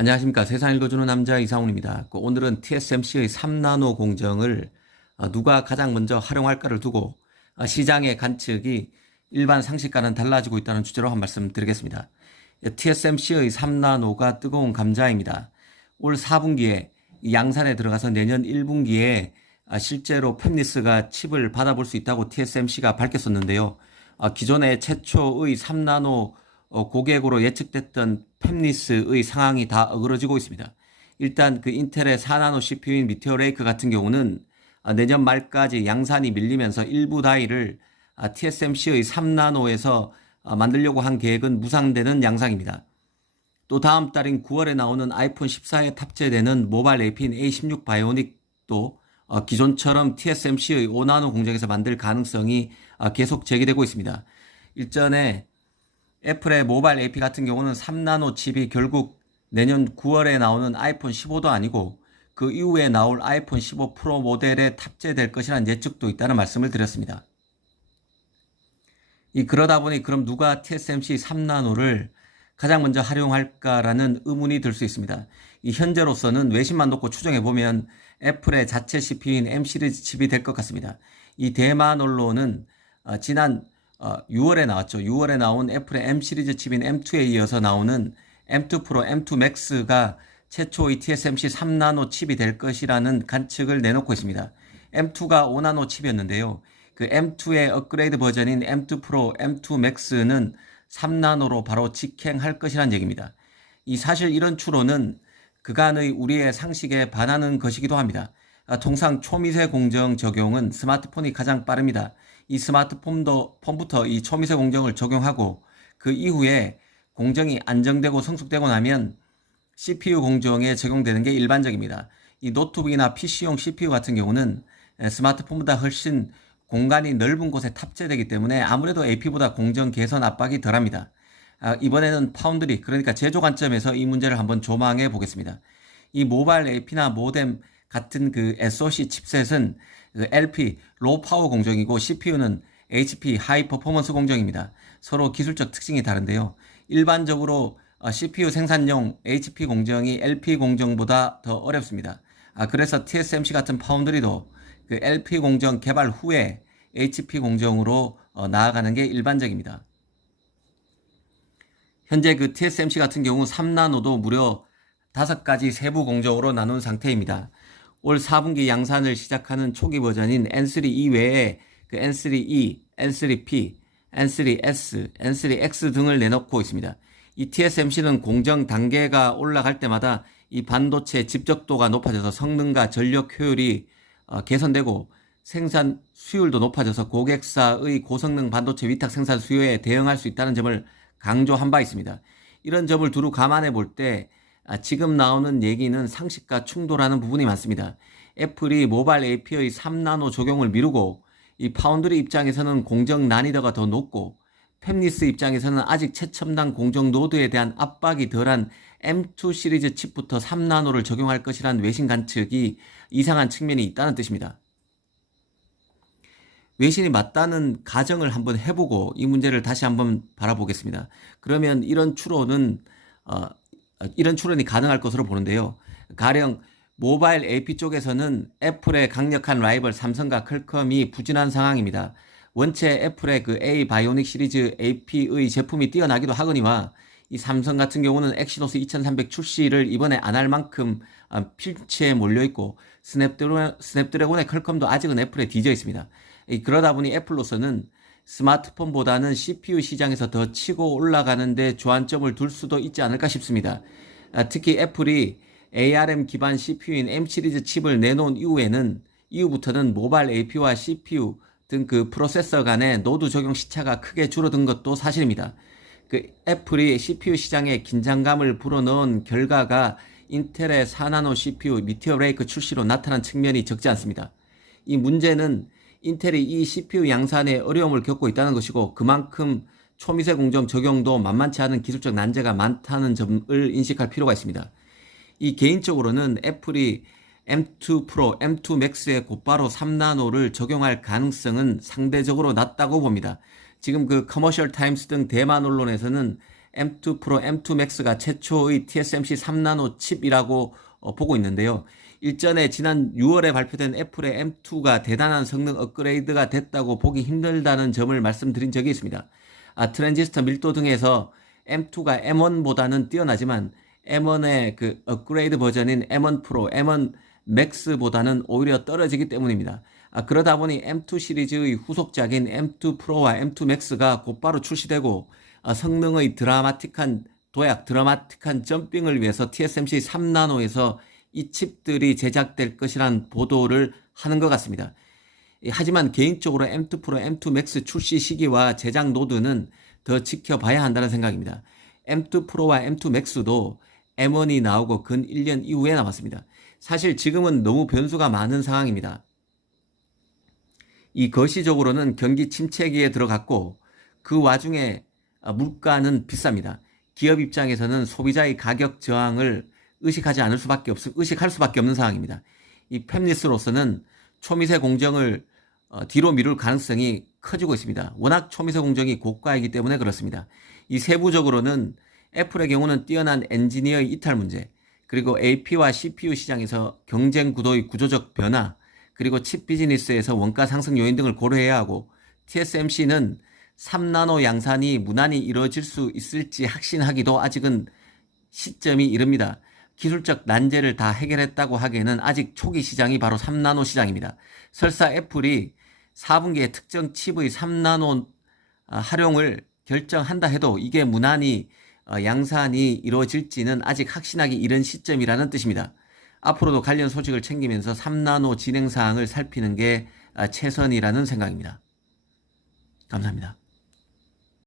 안녕하십니까. 세상 읽어주는 남자 이상훈입니다. 오늘은 TSMC의 3나노 공정을 누가 가장 먼저 활용할까를 두고 시장의 관측이 일반 상식과는 달라지고 있다는 주제로 한 말씀 드리겠습니다. TSMC의 3나노가 뜨거운 감자입니다. 올 4분기에 양산에 들어가서 내년 1분기에 실제로 팹리스가 칩을 받아볼 수 있다고 TSMC가 밝혔었는데요. 기존의 최초의 3나노 고객으로 예측됐던 팹리스의 상황이 다 어그러지고 있습니다. 일단 그 인텔의 4나노 CPU인 미티어 레이크 같은 경우는 내년 말까지 양산이 밀리면서 일부 다이를 TSMC의 3나노에서 만들려고 한 계획은 무산되는 양상입니다. 또 다음 달인 9월에 나오는 아이폰 14에 탑재되는 모바일 AP인 A16 바이오닉도 기존처럼 TSMC의 5나노 공정에서 만들 가능성이 계속 제기되고 있습니다. 일전에 애플의 모바일 AP 같은 경우는 3나노 칩이 결국 내년 9월에 나오는 아이폰 15도 아니고 그 이후에 나올 아이폰 15 프로 모델에 탑재될 것이라는 예측도 있다는 말씀을 드렸습니다. 그러다 보니 그럼 누가 TSMC 3나노를 가장 먼저 활용할까라는 의문이 들 수 있습니다. 현재로서는 외신만 놓고 추정해보면 애플의 자체 CPU인 M 시리즈 칩이 될 것 같습니다. 이 대만 언론은 지난 6월에 나왔죠. 6월에 나온 애플의 M 시리즈 칩인 M2에 이어서 나오는 M2 프로, M2 맥스가 최초의 TSMC 3나노 칩이 될 것이라는 관측을 내놓고 있습니다. M2가 5나노 칩이었는데요. 그 M2의 업그레이드 버전인 M2 프로, M2 맥스는 3나노로 바로 직행할 것이라는 얘기입니다. 사실 이런 추론은 그간의 우리의 상식에 반하는 것이기도 합니다. 통상 초미세 공정 적용은 스마트폰이 가장 빠릅니다. 이 스마트폰부터 이 초미세 공정을 적용하고 그 이후에 공정이 안정되고 성숙되고 나면 CPU 공정에 적용되는 게 일반적입니다. 이 노트북이나 PC용 CPU 같은 경우는 스마트폰보다 훨씬 공간이 넓은 곳에 탑재되기 때문에 아무래도 AP보다 공정 개선 압박이 덜합니다. 이번에는 파운드리, 그러니까 제조 관점에서 이 문제를 한번 조망해 보겠습니다. 이 모바일 AP나 모뎀 같은 그 SoC 칩셋은 LP, 로우 파워 공정이고 CPU는 HP, 하이 퍼포먼스 공정입니다. 서로 기술적 특징이 다른데요. 일반적으로 CPU 생산용 HP 공정이 LP 공정보다 더 어렵습니다. 그래서 TSMC 같은 파운드리도 그 LP 공정 개발 후에 HP 공정으로 나아가는 게 일반적입니다. 현재 그 TSMC 같은 경우 3나노도 무려 5가지 세부 공정으로 나눈 상태입니다. 올 4분기 양산을 시작하는 초기 버전인 N3E 외에 그 N3E, N3P, N3S, N3X 등을 내놓고 있습니다. 이 TSMC는 공정 단계가 올라갈 때마다 이 반도체 집적도가 높아져서 성능과 전력 효율이 개선되고 생산 수율도 높아져서 고객사의 고성능 반도체 위탁 생산 수요에 대응할 수 있다는 점을 강조한 바 있습니다. 이런 점을 두루 감안해 볼 때 지금 나오는 얘기는 상식과 충돌하는 부분이 많습니다. 애플이 모바일 AP의 3나노 적용을 미루고 이 파운드리 입장에서는 공정 난이도가 더 높고 팹리스 입장에서는 아직 최첨단 공정 노드에 대한 압박이 덜한 M2 시리즈 칩부터 3나노를 적용할 것이라는 외신 관측이 이상한 측면이 있다는 뜻입니다. 외신이 맞다는 가정을 한번 해보고 이 문제를 다시 한번 바라보겠습니다. 그러면 이런 추론이 가능할 것으로 보는데요. 가령 모바일 AP 쪽에서는 애플의 강력한 라이벌 삼성과 퀄컴이 부진한 상황입니다. 원체 애플의 그 A 바이오닉 시리즈 AP의 제품이 뛰어나기도 하거니와 이 삼성 같은 경우는 엑시노스 2300 출시를 이번에 안 할 만큼 필치에 몰려있고 스냅드래곤의 퀄컴도 아직은 애플에 뒤져 있습니다. 그러다 보니 애플로서는 스마트폰보다는 CPU 시장에서 더 치고 올라가는데 주안점을 둘 수도 있지 않을까 싶습니다. 특히 애플이 ARM 기반 CPU인 M 시리즈 칩을 내놓은 이후부터는 모바일 AP와 CPU 등 그 프로세서 간의 노드 적용 시차가 크게 줄어든 것도 사실입니다. 그 애플이 CPU 시장에 긴장감을 불어넣은 결과가 인텔의 4나노 CPU 미티어 레이크 출시로 나타난 측면이 적지 않습니다. 이 문제는 인텔이 이 CPU 양산에 어려움을 겪고 있다는 것이고 그만큼 초미세 공정 적용도 만만치 않은 기술적 난제가 많다는 점을 인식할 필요가 있습니다. 개인적으로는 애플이 M2 프로, M2 맥스에 곧바로 3나노를 적용할 가능성은 상대적으로 낮다고 봅니다. 지금 그 커머셜 타임스 등 대만 언론에서는 M2 프로, M2 맥스가 최초의 TSMC 3나노 칩이라고 보고 있는데요. 일전에 지난 6월에 발표된 애플의 M2가 대단한 성능 업그레이드가 됐다고 보기 힘들다는 점을 말씀드린 적이 있습니다. 트랜지스터 밀도 등에서 M2가 M1보다는 뛰어나지만 M1의 그 업그레이드 버전인 M1 프로, M1 맥스보다는 오히려 떨어지기 때문입니다. 그러다 보니 M2 시리즈의 후속작인 M2 프로와 M2 맥스가 곧바로 출시되고 성능의 드라마틱한 도약, 드라마틱한 점핑을 위해서 TSMC 3나노에서 이 칩들이 제작될 것이란 보도를 하는 것 같습니다. 하지만 개인적으로 M2 프로, M2 맥스 출시 시기와 제작 노드는 더 지켜봐야 한다는 생각입니다. M2 프로와 M2 맥스도 M1이 나오고 근 1년 이후에 나왔습니다. 사실 지금은 너무 변수가 많은 상황입니다. 이 거시적으로는 경기 침체기에 들어갔고 그 와중에 물가는 비쌉니다. 기업 입장에서는 소비자의 가격 저항을 의식할 수밖에 없는 상황입니다. 이 팹리스로서는 초미세 공정을 뒤로 미룰 가능성이 커지고 있습니다. 워낙 초미세 공정이 고가이기 때문에 그렇습니다. 이 세부적으로는 애플의 경우는 뛰어난 엔지니어의 이탈 문제, 그리고 AP와 CPU 시장에서 경쟁 구도의 구조적 변화, 그리고 칩 비즈니스에서 원가 상승 요인 등을 고려해야 하고, TSMC는 3나노 양산이 무난히 이루어질 수 있을지 확신하기도 아직은 시점이 이릅니다. 기술적 난제를 다 해결했다고 하기에는 아직 초기 시장이 바로 3나노 시장입니다. 설사 애플이 4분기에 특정 칩의 3나노 활용을 결정한다 해도 이게 무난히 양산이 이루어질지는 아직 확신하기 이른 시점이라는 뜻입니다. 앞으로도 관련 소식을 챙기면서 3나노 진행 사항을 살피는 게 최선이라는 생각입니다. 감사합니다.